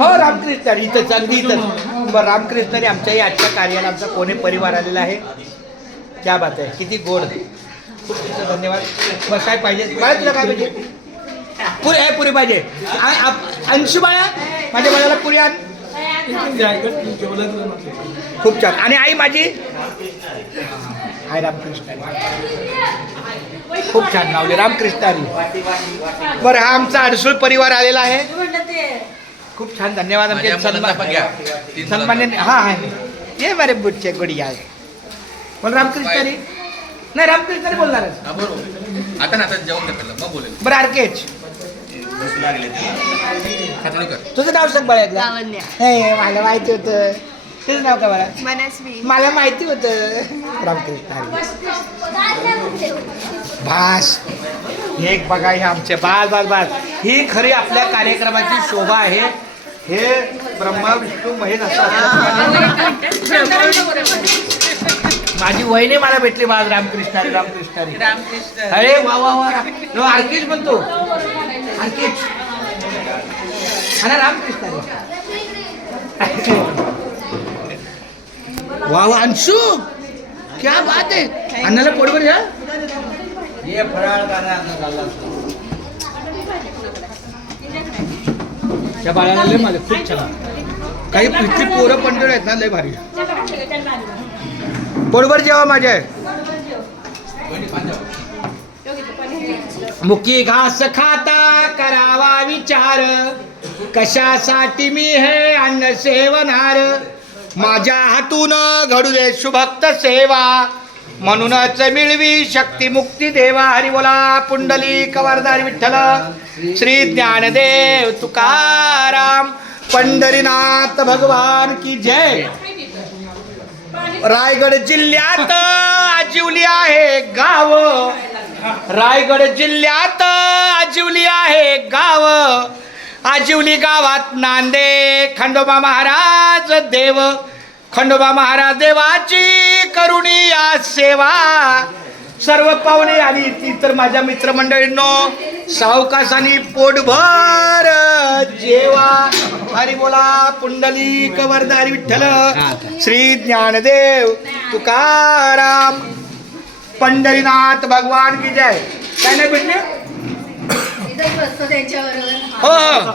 हो रामकृष्ण इथंच अगदी इथंच बरं रामकृष्णाने आमच्याही आजच्या कार्याला आमचा कोणे परिवार आलेला आहे? क्या बात आहे किती गोड. खूप तुमचं धन्यवाद. मग काय पाहिजे? बाळा तुला काय पाहिजे? पुरी आहे पुरी पाहिजे. आ- आप- अंशू बाळा माझ्या बाळाला पुरी आण. खूप छान. आणि आई माझी? हाय रामकृष्ण. खूप छान नावले रामकृष्ण. बरं हा आमचा अडसूळ परिवार आलेला आहे. खूप छान धन्यवाद आमचे माझ्या मुलांना पण घ्या. सन्मान तीन सन्मान्य हा हा ये बरे बुच्चे गुडिया. आहे बोल रामकृष्णारी नाही रामकृष्णारी बोलणारच हा, बरोबर. आता ना आता जेवण करताना मग बोलेल. बरं आरकेच. खातोडी कर तुझं नाव सांग बाळा एकदा. लावण्या हे मला माहिती होतं. तुझं नाव काय बाळा? मनस्वी. मला माहिती होतं. रामकृष्ण हरी. भास हे एक बघा हे आमचे बाल बाल बाल ही खरी आपल्या कार्यक्रमाची शोभा आहे. हे ब्रह्मा विष्णू महेश असं असतं. माझी वहिनी मला भेटली बाळ रामकृष्ण हरी, रामकृष्ण. अरे वा वा वा. नो आर्किश म्हणतो आर्किश. हा रामकृष्ण. वा वा अंशू क्या बात आहे. अन्नाला पोटभर या ये फराळ त्या बाळाला लय मला खूप छान. काही किती पोरं पंढर आहेत ना लय भारी. पोटभर जेवा माझ्या मुकी घास खाता करावा विचार. कशासाठी मी हे अन्न सेवनार माझ्या हातून घडू दे शुभक्त सेवा. म्हणूनच मिळवी शक्ती मुक्ती देवा. हरी बोला पुंडली कवरदार विठ्ठल. श्री ज्ञानदेव तुकाराम पंढरीनाथ भगवान की जय. रायगड जिल्ह्यात आजिवली आहे गाव. रायगड जिल्ह्यात आजिवली आहे गाव. आजिवली गावात नांदे खंडोबा महाराज देव. खंडोबा महाराज देवाची करुणी या सेवा. सर्व पाहुणे आणि इतर माझ्या मित्रमंडळींनो सावकासानी पोटभर जेवा. हरी बोला पुंडली कवरदारी विठ्ठल. श्री ज्ञानदेव तुकाराम. पंढरीनाथ भगवान की जय. काय नाही भेटले? इथंच बसतो त्यांच्याबरोबर. हो हो.